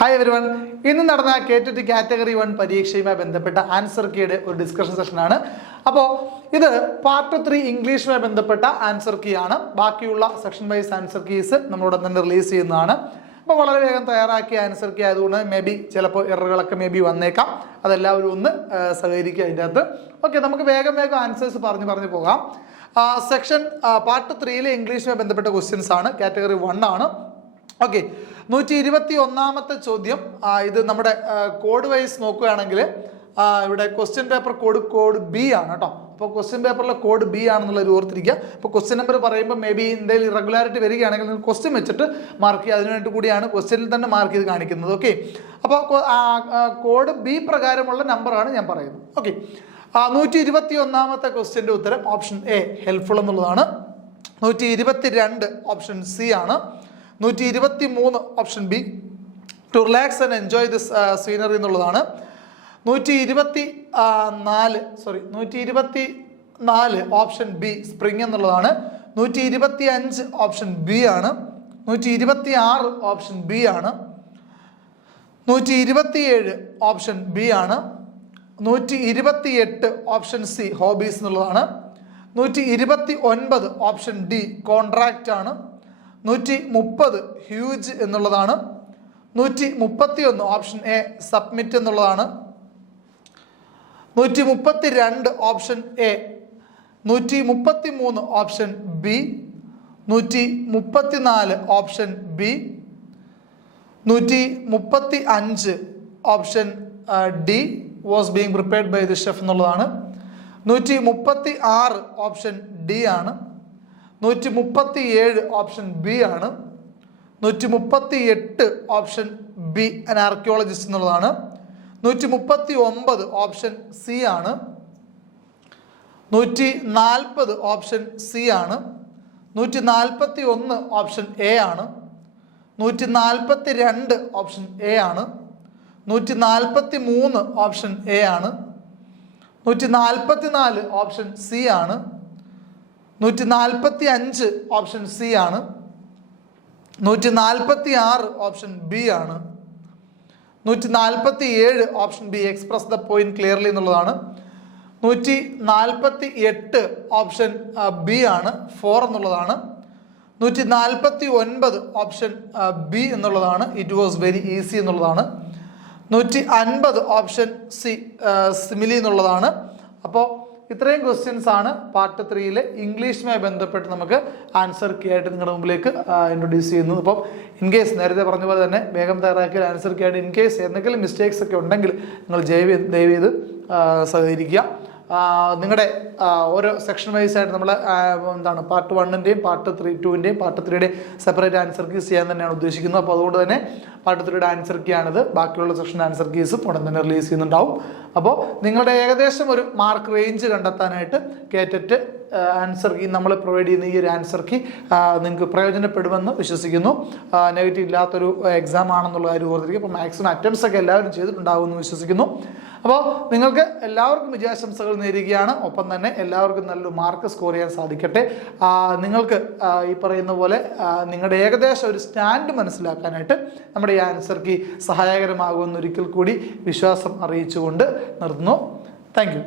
Hi everyone, ഇന്ന് നടന്ന KTET category 1 പരീക്ഷയുമായി ബന്ധപ്പെട്ട ആൻസർ കീയുടെ ഒരു ഡിസ്കഷൻ സെഷനാണ്. അപ്പോൾ ഇത് പാർട്ട് 3 ഇംഗ്ലീഷുമായി ബന്ധപ്പെട്ട ആൻസർ കീ ആണ്. ബാക്കിയുള്ള സെക്ഷൻ വൈസ് ആൻസർ കീസ് നമ്മളോട് തന്നെ റിലീസ് ചെയ്യുന്നതാണ്. അപ്പോൾ വളരെ വേഗം തയ്യാറാക്കിയ ആൻസർ കീ ആയതുകൊണ്ട് മേ ബി ചിലപ്പോൾ എററുകളൊക്കെ മേ ബി വന്നേക്കാം. അതെല്ലാവരും ഒന്ന് സഹകരിക്കുക അതിൻ്റെ അകത്ത്. ഓക്കെ, നമുക്ക് വേഗം ആൻസേഴ്സ് പറഞ്ഞു പോകാം. സെക്ഷൻ പാർട്ട് 3 ഇംഗ്ലീഷുമായി ബന്ധപ്പെട്ട ക്വസ്റ്റ്യൻസ് ആണ്. കാറ്റഗറി 1 ആണ്. ഓക്കെ, 121ാമത്തെ ചോദ്യം. ഇത് നമ്മുടെ കോഡ് വൈസ് നോക്കുകയാണെങ്കിൽ ഇവിടെ ക്വസ്റ്റ്യൻ പേപ്പർ കോഡ് ബി ആണ് കേട്ടോ. അപ്പോൾ ക്വസ്റ്റ്യൻ പേപ്പറിലെ കോഡ് ബി ആണെന്നുള്ളത് ഓർത്തിരിക്കുക. അപ്പോൾ ക്വസ്റ്റ്യൻ നമ്പർ പറയുമ്പോൾ മേ ബി എന്തെങ്കിലും ഇറഗുലാരിറ്റി വരികയാണെങ്കിൽ നിങ്ങൾ ക്വസ്റ്റ്യൻ വെച്ചിട്ട് മാർക്ക് ചെയ്യുക. അതിനുവേണ്ടി കൂടിയാണ് ക്വസ്റ്റ്യനിൽ തന്നെ മാർക്ക് ചെയ്ത് കാണിക്കുന്നത്. ഓക്കെ, അപ്പോൾ കോഡ് ബി പ്രകാരമുള്ള നമ്പറാണ് ഞാൻ പറയുന്നത്. ഓക്കെ, 121ാമത്തെ ക്വസ്റ്റ്യൻ്റെ ഉത്തരം ഓപ്ഷൻ എ ഹെൽപ്ഫുൾ എന്നുള്ളതാണ്. 122 ഓപ്ഷൻ സി ആണ്. 123 option B to relax and enjoy this scenery എന്നുള്ളതാണ്. 124 ഓപ്ഷൻ ബി സ്പ്രിംഗ് എന്നുള്ളതാണ്. 125 ഓപ്ഷൻ ബി ആണ്. 126 ഓപ്ഷൻ ബി ആണ്. 127 ഓപ്ഷൻ ബി ആണ്. 128 ഓപ്ഷൻ സി ഹോബീസ് എന്നുള്ളതാണ്. 129 ഓപ്ഷൻ ഡി കോൺട്രാക്റ്റ് ആണ്. 130 ഹ്യൂജ് എന്നുള്ളതാണ്. 131 ഓപ്ഷൻ എ സബ്മിറ്റ് എന്നുള്ളതാണ്. 132 option A. 133 option B. 134 option B. 135 option D was being prepared by the chef എന്നുള്ളതാണ്. 136 option D ആണ്. 137 option B ആണ്. 138 option B an archaeologist എന്നുള്ളതാണ്. 139 option C ആണ്. 140 option C ആണ്. 141 option A ആണ്. 142 option A ആണ്. 143 option A ആണ്. 144 option C ആണ്. 145 ഓപ്ഷൻ സി ആണ്. 146 ഓപ്ഷൻ ബി ആണ്. 147 option B express the point clearly എന്നുള്ളതാണ്. 148 ഓപ്ഷൻ ബി ആണ് 4 എന്നുള്ളതാണ്. 149 ഓപ്ഷൻ ബി എന്നുള്ളതാണ് ഇറ്റ് വാസ് വെരി ഈസി എന്നുള്ളതാണ്. 150 ഓപ്ഷൻ സി സിമിലി എന്നുള്ളതാണ്. അപ്പോൾ ഇത്രയും ക്വസ്റ്റ്യൻസ് ആണ് പാർട്ട് 3 ഇംഗ്ലീഷുമായി ബന്ധപ്പെട്ട് നമുക്ക് ആൻസർ കീ ആയിട്ട് നിങ്ങളുടെ മുമ്പിലേക്ക് ഇൻട്രൊഡ്യൂസ് ചെയ്യുന്നത്. അപ്പം ഇൻ കേസ് നേരത്തെ പറഞ്ഞ പോലെ തന്നെ വേഗം തയ്യാറാക്കിയ ആൻസർ കീ ആയിട്ട് ഇൻ കേസ് എന്തെങ്കിലും മിസ്റ്റേക്സ് ഒക്കെ ഉണ്ടെങ്കിൽ നിങ്ങൾ ദയവ് ചെയ്ത് സഹകരിക്കുക. നിങ്ങളുടെ ഓരോ സെക്ഷൻ വൈസ് ആയിട്ട് നമ്മൾ പാർട്ട് 1-ൻ്റെയും പാർട്ട് 2-ൻ്റെയും പാർട്ട് 3-യുടെയും സെപ്പറേറ്റ് ആൻസർ കീസ് ചെയ്യാൻ തന്നെയാണ് ഉദ്ദേശിക്കുന്നത്. അപ്പോൾ അതുകൊണ്ട് തന്നെ പാർട്ട് 3-യുടെ ആൻസർ കീ ആണിത്. ബാക്കിയുള്ള സെക്ഷൻ ആൻസർ കീസും ഉടൻ തന്നെ റിലീസ് ചെയ്യുന്നുണ്ടാവും. അപ്പോൾ നിങ്ങളുടെ ഏകദേശം ഒരു മാർക്ക് റേഞ്ച് കണ്ടെത്താനായിട്ട് കേറ്ററ്റ് ആൻസർ കീ നമ്മൾ പ്രൊവൈഡ് ചെയ്യുന്ന ഈ ഒരു ആൻസർ കീ നിങ്ങൾക്ക് പ്രയോജനപ്പെടുമെന്ന് വിശ്വസിക്കുന്നു. നെഗറ്റീവ് ഇല്ലാത്തൊരു എക്സാം ആണെന്നുള്ള കാര്യം ഓർത്തിരിക്കും. അപ്പോൾ മാക്സിമം അറ്റംപ്റ്റ്സ് ഒക്കെ എല്ലാവരും ചെയ്തിട്ടുണ്ടാകുമെന്ന് വിശ്വസിക്കുന്നു. അപ്പോൾ നിങ്ങൾക്ക് എല്ലാവർക്കും വിജയാശംസകൾ നേരുകയാണ്. ഒപ്പം തന്നെ എല്ലാവർക്കും നല്ലൊരു മാർക്ക് സ്കോർ ചെയ്യാൻ സാധിക്കട്ടെ. നിങ്ങൾക്ക് ഈ പറയുന്ന പോലെ നിങ്ങളുടെ ഏകദേശം ഒരു സ്റ്റാൻഡ് മനസ്സിലാക്കാനായിട്ട് നമ്മുടെ ഈ ആൻസർ കീ സഹായകരമാകുമെന്ന് ഒരിക്കൽ കൂടി വിശ്വാസം അറിയിച്ചുകൊണ്ട് നിർത്തുന്നു. Thank you.